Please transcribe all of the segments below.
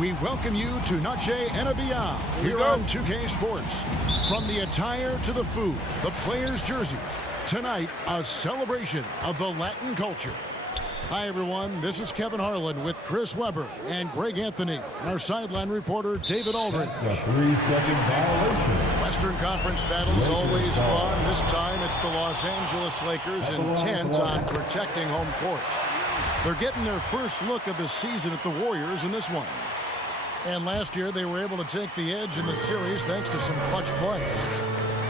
We welcome you to Noche and Beyond here on 2K Sports. From the attire to the food, the players' jerseys, tonight a celebration of the Latin culture. Hi everyone, this is Kevin Harlan with Chris Webber and Greg Anthony, and our sideline reporter David Aldridge. That's a 3-second violation. Western Conference battles always fun. This time it's the Los Angeles Lakers intent on protecting home court. They're getting their first look of the season at the Warriors in this one. And last year, they were able to take the edge in the series thanks to some clutch play.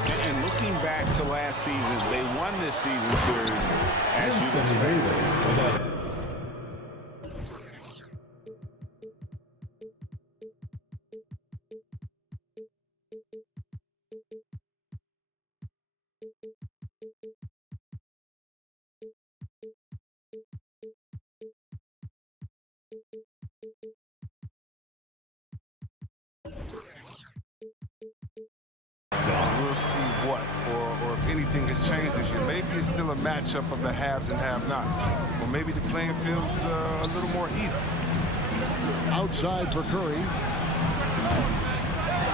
And looking back to last season, they won this season series as you'd expect. We'll see what, or if anything has changed this year. Maybe it's still a matchup of the haves and have-nots. Or maybe the playing field's a little more even. Outside for Curry.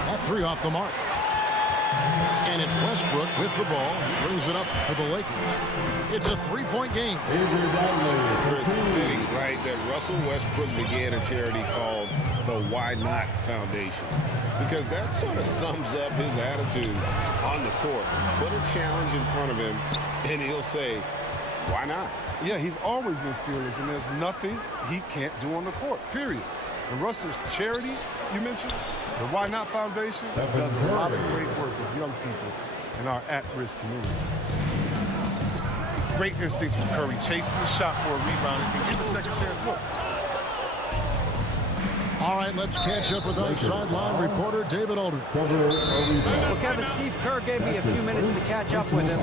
That three off the mark. And it's Westbrook with the ball. He brings it up for the Lakers. It's a three-point game. Chris, fitting, right, that Russell Westbrook began a charity called the Why Not Foundation. Because that sort of sums up his attitude on the court. Put a challenge in front of him, and he'll say, why not? Yeah, he's always been fearless, and there's nothing he can't do on the court, period. And Russell's charity, you mentioned, the Why Not Foundation, does a lot of great work with young people in our at-risk communities. Great instincts from Curry, chasing the shot for a rebound and get a second chance look. All right, let's catch up with our sideline reporter, David Aldridge. Well, Kevin, Steve Kerr gave me a few minutes to catch up with him.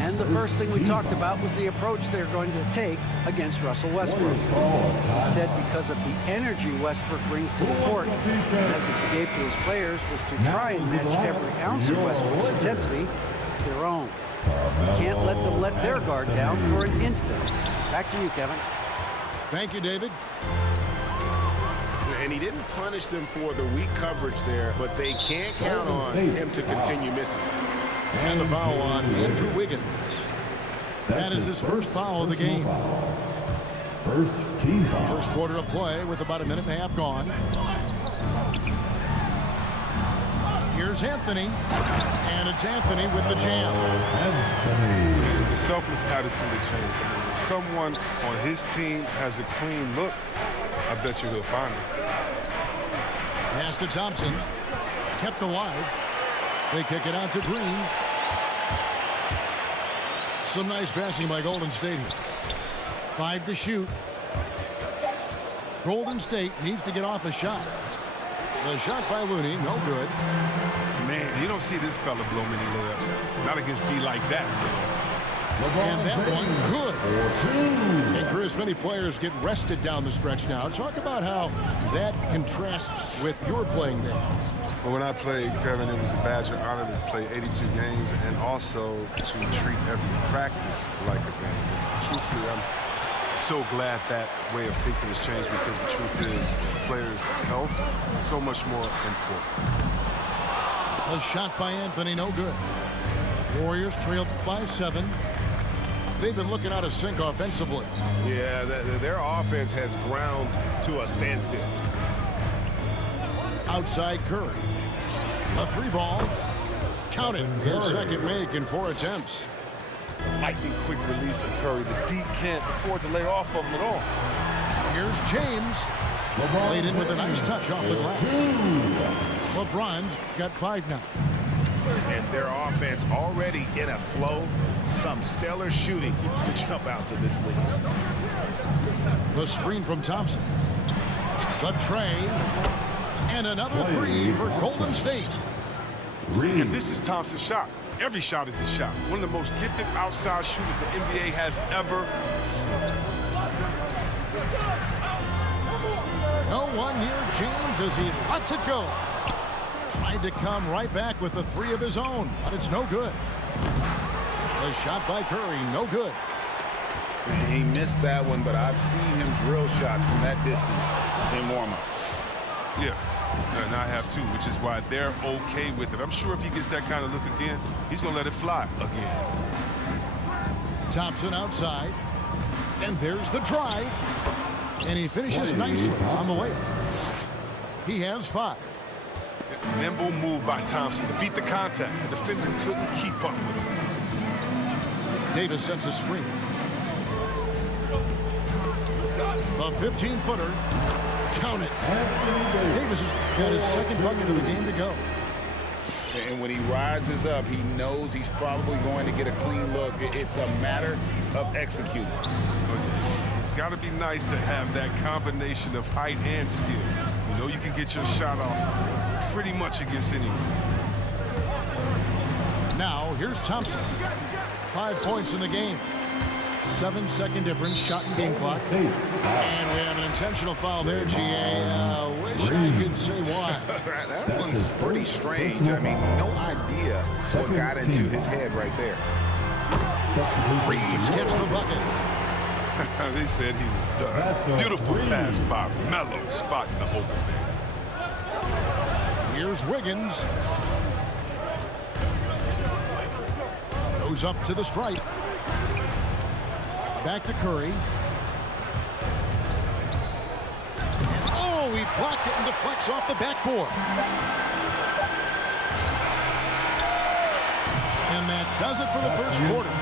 And the first thing we talked about was the approach they're going to take against Russell Westbrook. He said because of the energy Westbrook brings to the court, the message he gave to his players was to try and match every ounce of Westbrook's intensity with their own. You can't let them let their guard down for an instant. Back to you, Kevin. Thank you, David. And he didn't punish them for the weak coverage there, but they can't count on him to continue missing. And the foul on Andrew Wiggins. That is his first foul of the game. First team foul. First quarter of play with about a minute and a half gone. Here's Anthony. And it's Anthony with the jam. Anthony. The selfless attitude that changed. I mean, if someone on his team has a clean look, I bet you he'll find it. Pass to Thompson. Kept alive. They kick it out to Green. Some nice passing by Golden State here. 5 to shoot. Golden State needs to get off a shot. The shot by Looney, no good. Man, you don't see this fella blow many layups. Not against D like that. And that one, good. And Chris, many players get rested down the stretch now. Talk about how that contrasts with your playing days. Well, when I played, Kevin, it was a badge of honor to play 82 games and also to treat every practice like a game. Truthfully, I'm so glad that way of thinking has changed because the truth is players' health is so much more important. A shot by Anthony, no good. Warriors trailed by 7. They've been looking out of sync offensively. Yeah, their offense has ground to a standstill. Outside Curry. A 3-ball. Count it. His second make in 4 attempts. Lightning quick release of Curry. The D can't afford to lay off of him at all. Here's James. Laid in with a nice touch off the glass. LeBron's got 5 now. And their offense already in a flow. Some stellar shooting to jump out to this lead. The screen from Thompson. The tray. And another three for Golden State. And this is Thompson's shot. Every shot is his shot. One of the most gifted outside shooters the NBA has ever seen. No one near James as he lets it go. Tried to come right back with the three of his own, but it's no good. The shot by Curry, no good. He missed that one, but I've seen him drill shots from that distance in warm-up. Yeah, and I have too, which is why they're okay with it. I'm sure if he gets that kind of look again, he's going to let it fly again. Thompson outside, and there's the drive. And he finishes nicely on the layup. He has 5. Nimble move by Thompson to beat the contact. The defender couldn't keep up with him. Davis sets a screen. The 15-footer. Count it. Davis has got his second bucket of the game to go. And when he rises up, he knows he's probably going to get a clean look. It's a matter of executing. It's got to be nice to have that combination of height and skill. You know you can get your shot off pretty much against anyone. Now, here's Thompson. 5 points in the game. 7-second difference, shot and game clock. And we have an intentional foul there, GA. Wish I could say why. That one's pretty strange. I mean, no idea what got into his head right there. Reeves gets the bucket. They said he was done. Beautiful pass by Melo, spotting the open man. Here's Wiggins. Goes up to the stripe. Back to Curry. And oh, he blocked it and deflects off the backboard. And that does it for the first quarter.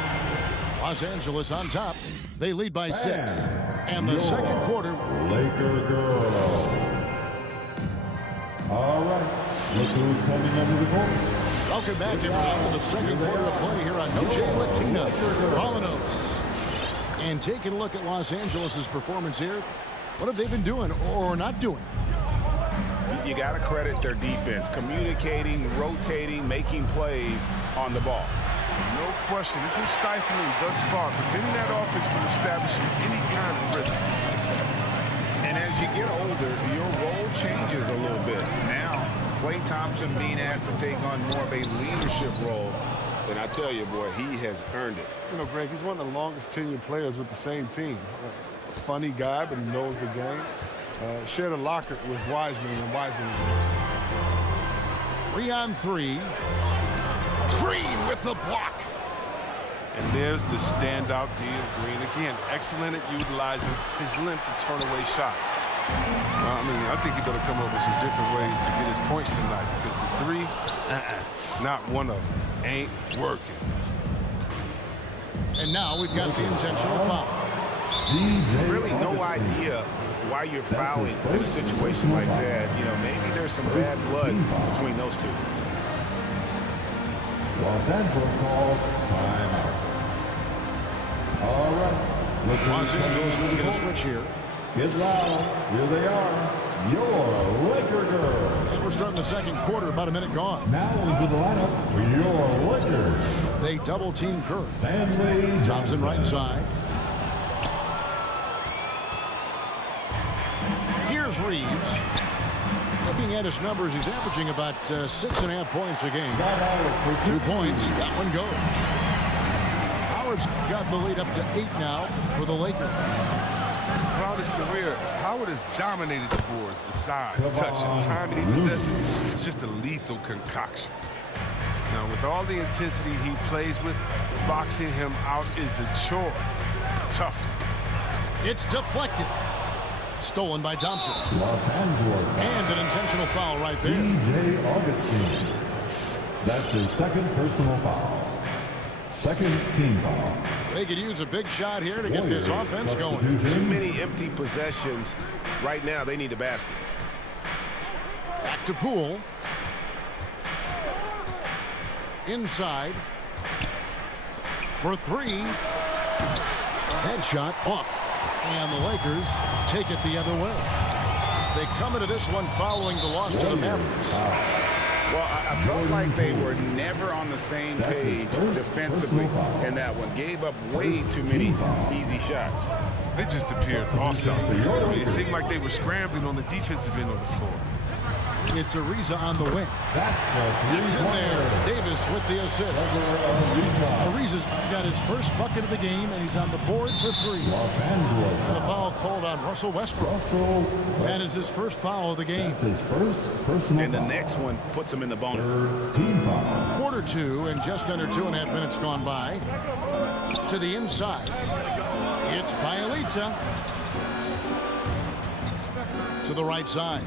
Los Angeles on top. They lead by 6. And the second quarter. Laker girls. All right. Look who's coming under the court. Welcome back, everyone, to the second quarter of play here on Noche Latina. Volanos. And taking a look at Los Angeles' performance here, what have they been doing or not doing? You got to credit their defense, communicating, rotating, making plays on the ball. No question. It's been stifling thus far, preventing that offense from establishing any kind of rhythm. And as you get older, your role changes a little bit. Now, Klay Thompson being asked to take on more of a leadership role. And I tell you, boy, he has earned it. You know, Greg, he's one of the longest tenured players with the same team. A funny guy, but he knows the game. Shared a locker with Wiseman when Wiseman was in. 3-on-3. Green with the block. And there's the standout D of Green again. Excellent at utilizing his length to turn away shots. I think he better come up with some different ways to get his points tonight, because the 3, not one of them, ain't working. And now we've got the intentional foul. Really no idea why you're fouling in a situation like that. You know, maybe there's some bad blood between those two. Los Angeles calls timeout. All right. Los Angeles will get a switch here. Get loud. Here they are. Your Laker girls. And we're starting the second quarter, about a minute gone. Now into the lineup for your Lakers. They double team Curry. Stanley Thompson right side. Here's Reeves. Looking at his numbers, he's averaging about 6.5 points a game. 2 points, that one goes. Howard's got the lead up to 8 now for the Lakers. Throughout his career, Howard has dominated the boards. The size, touch, and time that he possesses is just a lethal concoction. Now, with all the intensity he plays with, boxing him out is a chore. Tough. It's deflected. Stolen by Thompson. Los Angeles. And an intentional foul right there. DJ Augustine. That's his second personal foul. Second team foul. They could use a big shot here to get this offense going. Too many empty possessions. Right now, they need a basket. Back to Poole. inside for three. Headshot off. And the Lakers take it the other way. They come into this one following the loss to the Mavericks. Well, I felt like they were never on the same page defensively in that one. Gave up way too many easy shots. They just appeared lost out there. I mean, it seemed like they were scrambling on the defensive end of the floor. It's Ariza on the wing. It's in there. Davis with the assist. Ariza's got his first bucket of the game, and he's on the board for three. And the foul called on Russell Westbrook. That is his first foul of the game. And the next one puts him in the bonus. Quarter two, and just under 2.5 minutes gone by. To the inside. It's Bjelica. To the right side.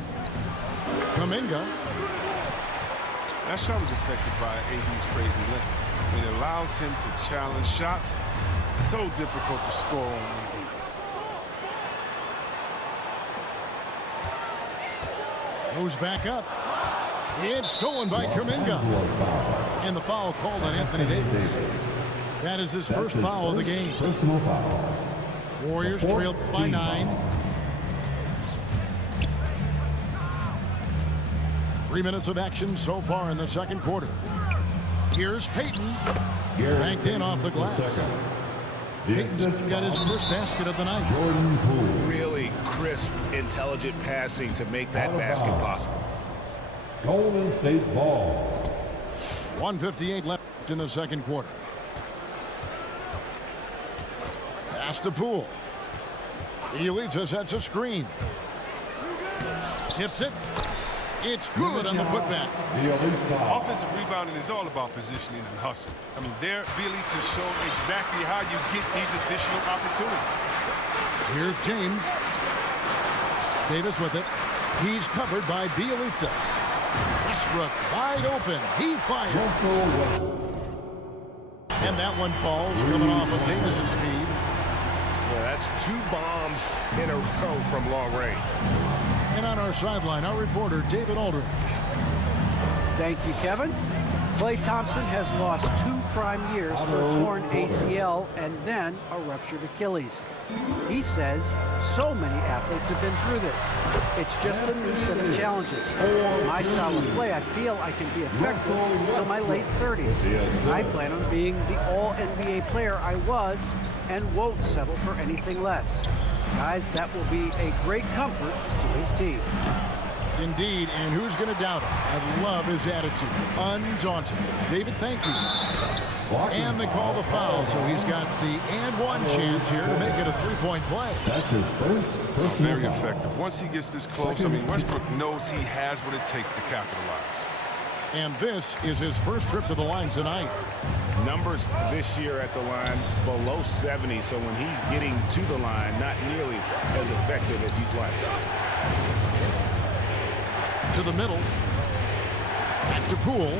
Kuminga. That shot was affected by AD's crazy length. I mean, it allows him to challenge shots. So difficult to score on AD. Goes back up. It's stolen by Kuminga. And the foul called on Anthony Davis. That is his first foul of the game. Warriors trailed by 9. 3 minutes of action so far in the second quarter. Here's Payton. Banked in off the glass. Payton's got his first basket of the night. Really crisp, intelligent passing to make that basket possible. Golden State ball. 1:58 left in the second quarter. Pass to Poole. Bjelica sets a screen. Tips it. It's good on the putback. Offensive rebounding is all about positioning and hustle. I mean, there, Bjelica showed exactly how you get these additional opportunities. Here's James. Davis with it. He's covered by Bjelica. Westbrook wide open. He fires. And that one falls coming off of Davis's feed. Well, that's 2 bombs in a row from long range. And on our sideline, our reporter, David Aldridge. Thank you, Kevin. Klay Thompson has lost 2 prime years to a torn ACL and then a ruptured Achilles. He says so many athletes have been through this. It's just a new set of challenges. My style of play, I feel I can be effective until my late 30s. I plan on being the all-NBA player I was and won't settle for anything less. Guys, that will be a great comfort to his team. Indeed, and who's going to doubt him? I love his attitude. Undaunted. David, thank you. And they call the foul, so he's got the and one chance here to make it a three-point play. That's his first personal Very foul. effective. Once he gets this close, I mean, Westbrook knows he has what it takes to capitalize. And this is his first trip to the line tonight. Numbers this year at the line below 70, so when he's getting to the line, not nearly as effective as you'd like. To the middle. Back to Poole.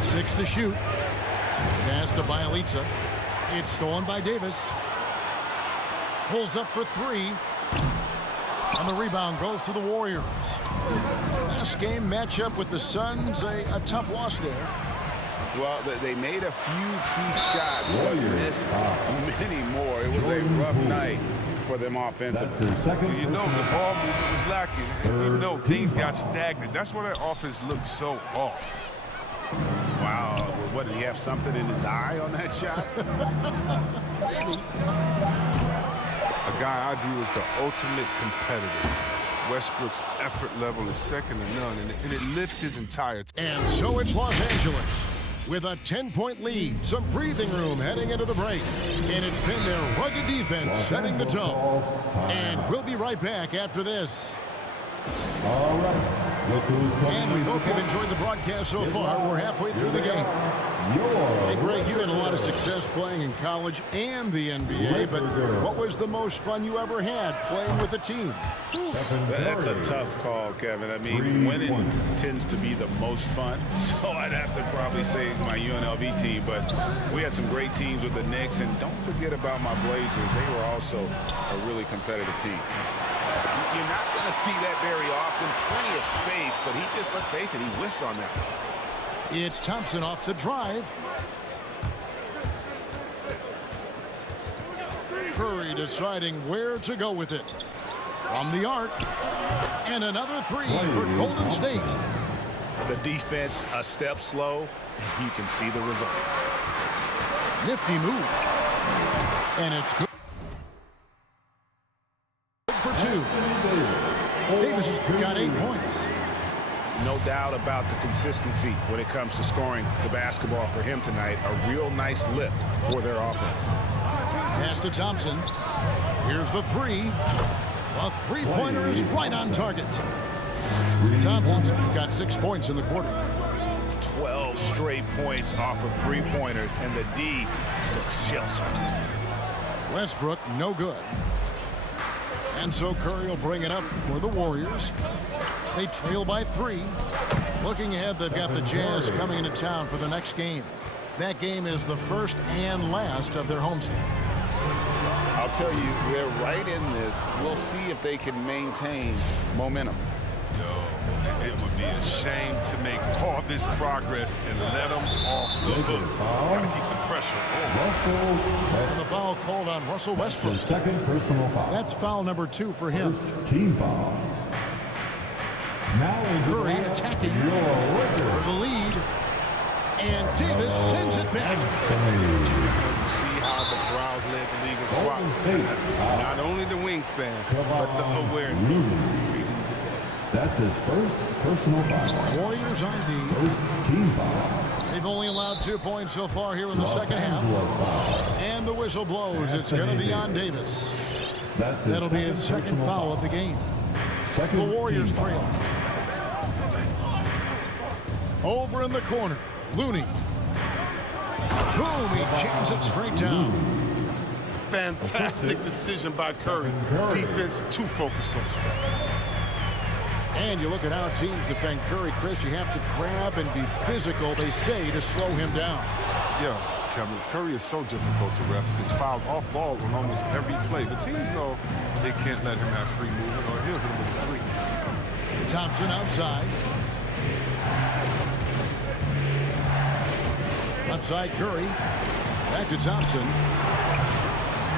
6 to shoot. Pass to Bjelica. It's stolen by Davis. Pulls up for 3. And the rebound goes to the Warriors. Last game matchup with the Suns, a tough loss there. Well, they made a few key shots, but missed many more. It was a rough night for them offensively. Well, you know, the ball movement was lacking. You know, things got stagnant. That's why that offense looked so off. Wow. What, did he have something in his eye on that shot? Maybe. A guy I view as the ultimate competitor. Westbrook's effort level is second to none, and it lifts his entire team. And so it's Los Angeles with a 10-point lead, some breathing room heading into the break. And it's been their rugged defense setting the tone. And we'll be right back after this. All right. Look who's coming. And we hope you've enjoyed the broadcast so far. We're halfway through the game. Hey, Greg, you had a lot of success playing in college and the NBA, but what was the most fun you ever had playing with a team? That's a tough call, Kevin. I mean, winning tends to be the most fun, so I'd have to probably say my UNLV team, but we had some great teams with the Knicks, and don't forget about my Blazers. They were also a really competitive team. You're not going to see that very often. Plenty of space, but he just, let's face it, he whiffs on that. It's Thompson off the drive. Curry deciding where to go with it. From the arc. And another three for Golden State. The defense a step slow. You can see the results. Nifty move. And it's good for two. Davis has got 8 points. No doubt about the consistency when it comes to scoring the basketball for him tonight. A real nice lift for their offense. Pass to Thompson. Here's the three. A three-pointer is right on target. Thompson's got 6 points in the quarter. 12 straight points off of three-pointers, and the D looks shell-shocked. Westbrook, no good. And so Curry will bring it up for the Warriors. They trail by 3. Looking ahead, they've got the Jazz coming into town for the next game. That game is the first and last of their homestand. I'll tell you, they're right in this. We'll see if they can maintain momentum. It would be a shame to make all this progress and let them off the hook. Got to keep the pressure on. And the foul called on Russell Westbrook. Second personal foul. That's foul number 2 for him. First team foul. Now Curry attacking for the lead. And Davis sends it back. See how the Browns led the league in swats. Not only the wingspan, but the awareness. That's his first personal foul. Warriors on D. First team foul. They've only allowed 2 points so far here in the second half. And the whistle blows. It's going to be on Davis. That'll be his second foul of the game. The Warriors trail. Over in the corner. Looney. Boom, he jams it straight down. Fantastic decision by Curry. Defense too focused on Steph. And you look at how teams defend Curry, Chris, you have to grab and be physical, they say, to slow him down. Yeah, Kevin, Curry is so difficult to ref. He's fouled off ball on almost every play. The teams know they can't let him have free movement or he'll hit him with a three. Thompson outside. Outside Curry. Back to Thompson.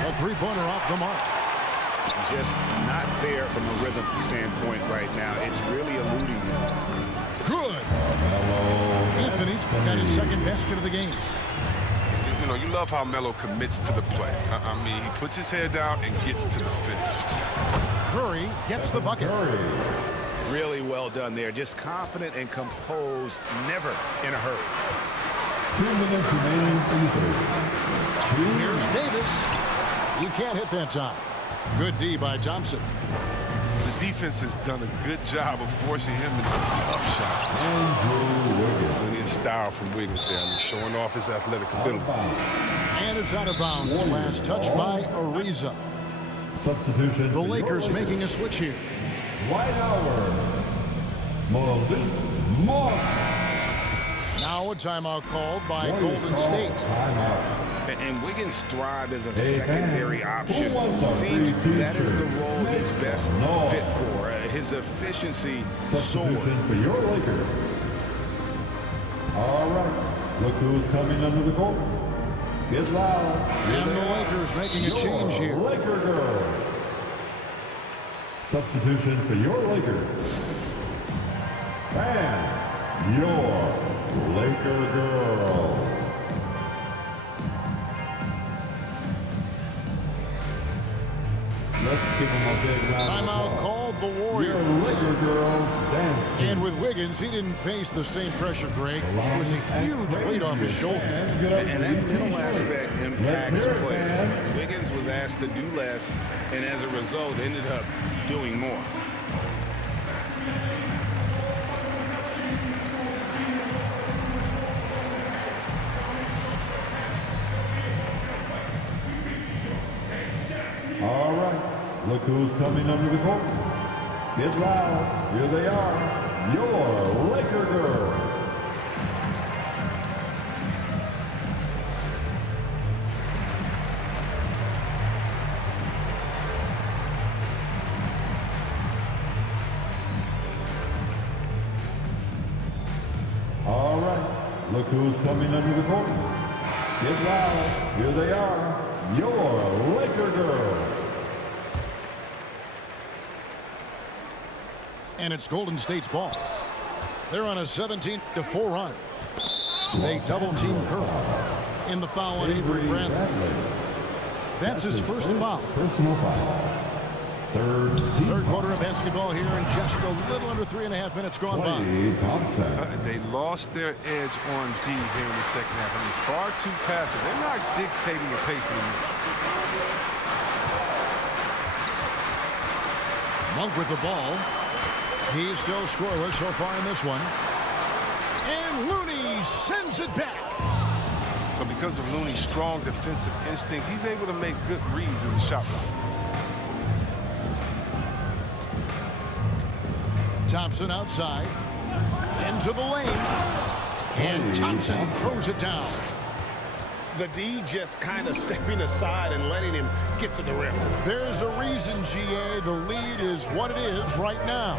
A three-pointer off the mark. Just not there from a rhythm standpoint right now. It's really eluding him. Good. Anthony's got his second basket of the game. You know, you love how Melo commits to the play. I mean, he puts his head down and gets to the finish. Curry gets the bucket. Really well done there. Just confident and composed, never in a hurry. 2 minutes remaining in the third. Here's Davis. He can't hit that time. Good D by Thompson. The defense has done a good job of forcing him into tough shots. Plenty of style from Wiggins there. I mean, showing off his athletic ability. And it's out of bounds. Last touch by Ariza. Substitution. The Lakers making a switch here. White hour. Now a timeout called by Golden State. And Wiggins thrived as a secondary option. Seems that is the role he's best fit for. His efficiency soared. For your Lakers. All right. Look who's coming under the court. Get loud. And the Lakers making a change here. Laker girl. Substitution for your Lakers. And your Laker girl. Let's give them a big round. Timeout called the Warriors. Laker girls dancing. And with Wiggins, he didn't face the same pressure, Greg. It was a huge weight off his shoulders. And that middle aspect impacts play. Wiggins was asked to do less, and as a result, ended up doing more. All right. Look who's coming under the court. Get loud. Here they are. Your Laker girls. All right. Look who's coming under the court. Get loud. Here they are. Your Laker girls. And it's Golden State's ball. They're on a 17-4 run. They double-team Curry. In the foul on Avery Bradley. That's his first foul. Personal foul. Third quarter of basketball here, and just a little under 3.5 minutes gone by. Thompson. They lost their edge on D here in the second half. I mean, far too passive. They're not dictating the pace anymore. Monk with the ball. He's still scoreless so far in this one. And Looney sends it back. But because of Looney's strong defensive instinct, he's able to make good reads as a shot blocker. Thompson outside. Into the lane. And Thompson throws it down. The D just kind of stepping aside and letting him get to the rim. There's a reason, GA. The lead is what it is right now.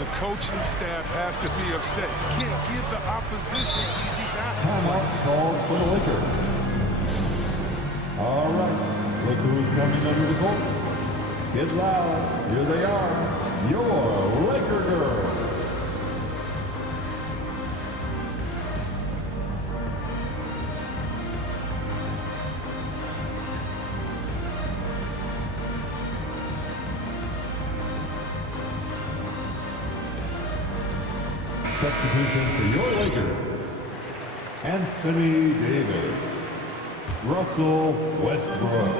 The coaching staff has to be upset. You can't give the opposition easy baskets like Timeout this. called for the Lakers. All right. Look who's coming under the court. Get loud. Here they are. Your Laker girls. Substitution for your Lakers. Anthony Davis. Russell Westbrook.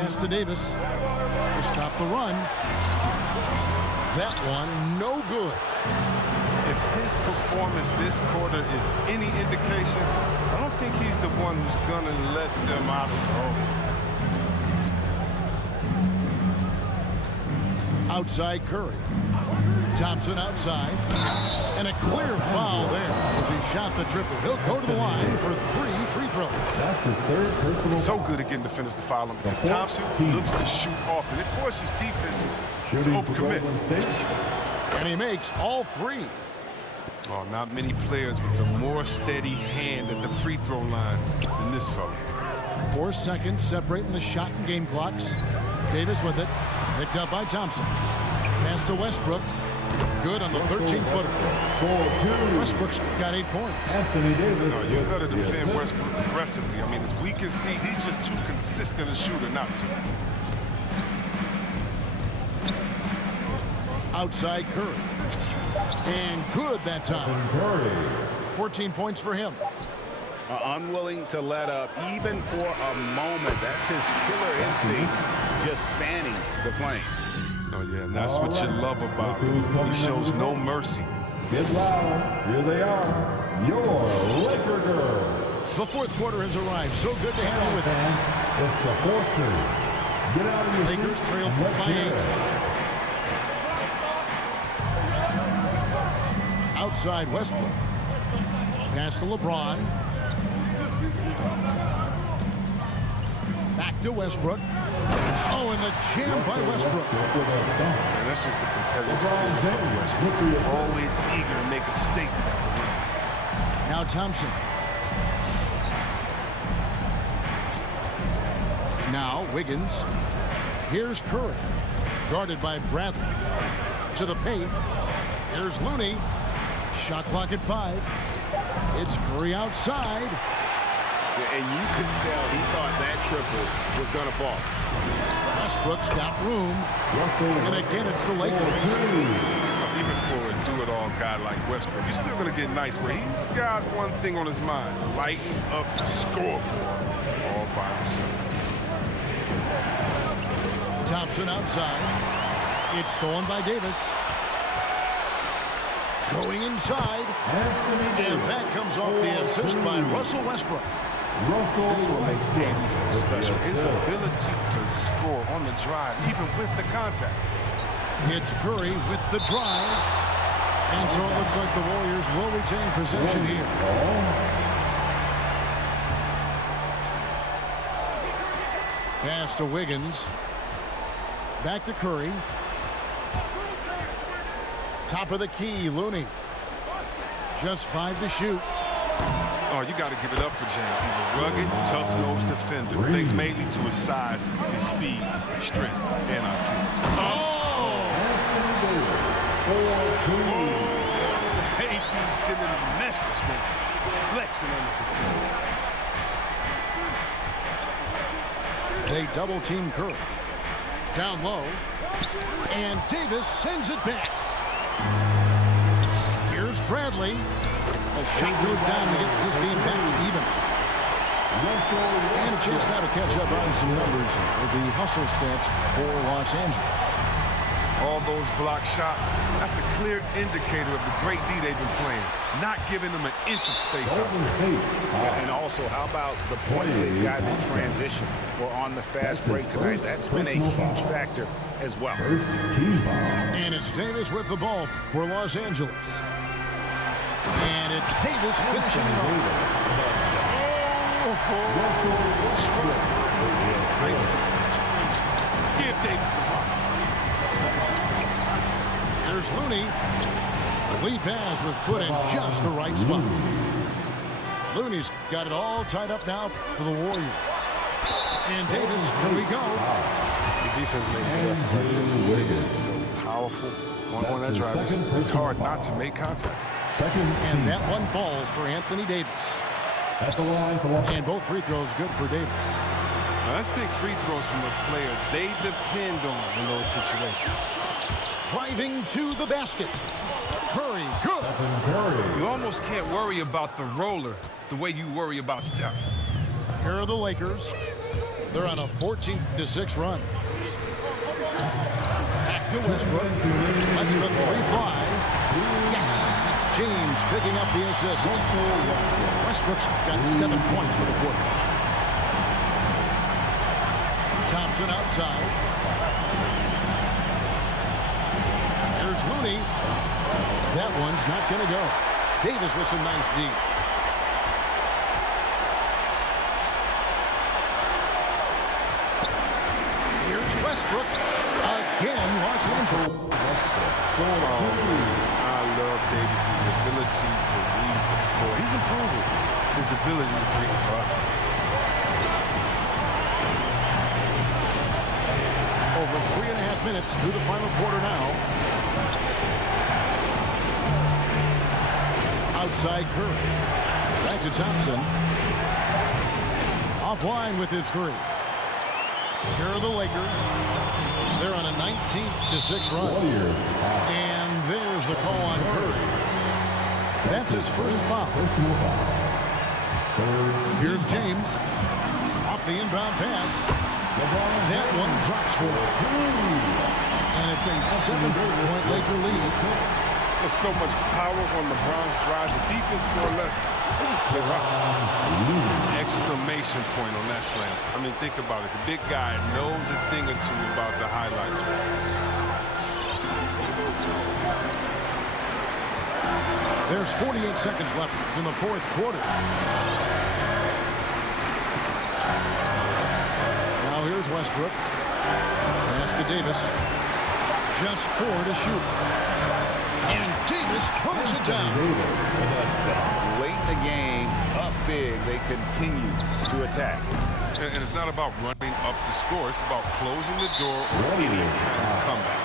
Pass to Davis to stop the run. That one, no good. If his performance this quarter is any indication, I don't think he's the one who's going to let them out of the hole. Outside Curry. Thompson outside. And a clear foul there as he shot the triple. He'll go to the line for 3 free throws. That's his third personal. So good again to finish the foul because Thompson looks to shoot often. It forces defenses to overcommit. And he makes all 3. Oh, not many players with a more steady hand at the free throw line than this fella. 4 seconds separating the shot and game clocks. Davis with it. Picked up by Thompson. Pass to Westbrook. Good on the 13-footer. Westbrook's got 8 points. Anthony Davis. No, you got to defend Westbrook aggressively. I mean, as we can see, he's just too consistent a shooter not to. Outside Curry. And good that time. Curry. 14 points for him. Unwilling to let up even for a moment. That's his killer instinct, just fanning the flame. Oh, yeah, and that's what you love about him. He shows no mercy. Get loud. Here they are. Your Laker girls. The fourth quarter has arrived. So good to have you with us. It's the fourth period. Get out of your Lakers seats trail and let's by hear 8. it. Outside Westbrook. Pass to LeBron. Back to Westbrook. Oh, and the jam by Westbrook. And that's just the competitive spirit of Westbrook. He's always eager to make a statement at the rim. Now Thompson. Now Wiggins. Here's Curry. Guarded by Bradley. To the paint. Here's Looney. Shot clock at 5. It's Curry outside. And you could tell he thought that triple was going to fall. Westbrook's got room. And again, it's the Lakers. Even for a do-it-all guy like Westbrook, he's still going to get nice, but he's got one thing on his mind: lighten up the scoreboard all by himself. Thompson outside. It's stolen by Davis. Going inside. And that comes off the assist by Russell Westbrook. This is what makes Andy so special. His ability to score on the drive, even with the contact. It's Curry with the drive. And so it looks like the Warriors will retain possession here. Pass to Wiggins. Back to Curry. Top of the key, Looney. Just 5 to shoot. Oh, you got to give it up for James. He's a rugged, tough-nosed defender. Thanks mainly to his size, his speed, strength, and IQ. AD sending a message there. Flexing on the They double-team Curry. Down low. And Davis sends it back. Here's Bradley. The shot goes down and gets this game back to even. And a chance now to catch up on some numbers with the hustle stats for Los Angeles. All those block shots, that's a clear indicator of the great D they've been playing, not giving them an inch of space out there. And also, how about the points they've gotten in transition or on the fast break tonight? That's been a huge factor as well. And it's Davis with the ball for Los Angeles. And it's Davis finishing it off. Give Davis the ball. There's Looney. The lead pass was put in just the right spot. Looney's got it all tied up now for the Warriors. And Davis, here we go. The defense made it left. Davis is so powerful. On that drive, it's hard not to make contact. And that one falls for Anthony Davis. And both free throws good for Davis. Now, that's big free throws from a player they depend on in those situations. Driving to the basket. Curry, good. You almost can't worry about the roller the way you worry about Steph. Here are the Lakers. They're on a 14-6 run. Back to Westbrook. Lets the three fly. Yes, it's James picking up the assist. Westbrook's got 7 points for the quarter. Thompson outside. Here's Looney. That one's not going to go. Davis with some nice D. Here's Westbrook. Again, Los Angeles. I love Davis's ability to read the floor. He's improving his ability to create for others. Over 3.5 minutes through the final quarter now. Outside Curry. Back to Thompson. Offline with his three. Here are the Lakers. They're on a 19-6 run. And there's the call on Curry. That's his first foul. Here's James. Off the inbound pass. That one drops for him. And it's a 7-point Laker lead. There's so much power on LeBron's drive. The defense, more or less, they just clear out. Exclamation point on that slam. I mean, think about it. The big guy knows a thing or two about the highlight. There's 48 seconds left in the fourth quarter. Now here's Westbrook. Pass to Davis. Just 4 to shoot. And Davis puts it down. Late in the game, up big, they continue to attack. And it's not about running up the score. It's about closing the door or any kind of comeback.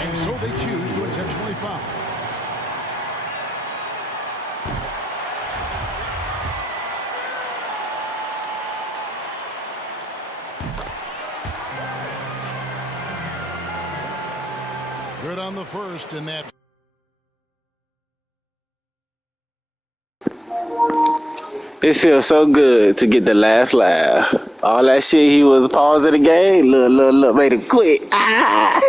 And so they choose to intentionally foul. Good on the first in that. It feels so good to get the last laugh. All that shit he was pausing the game, look, made him quit. Ah!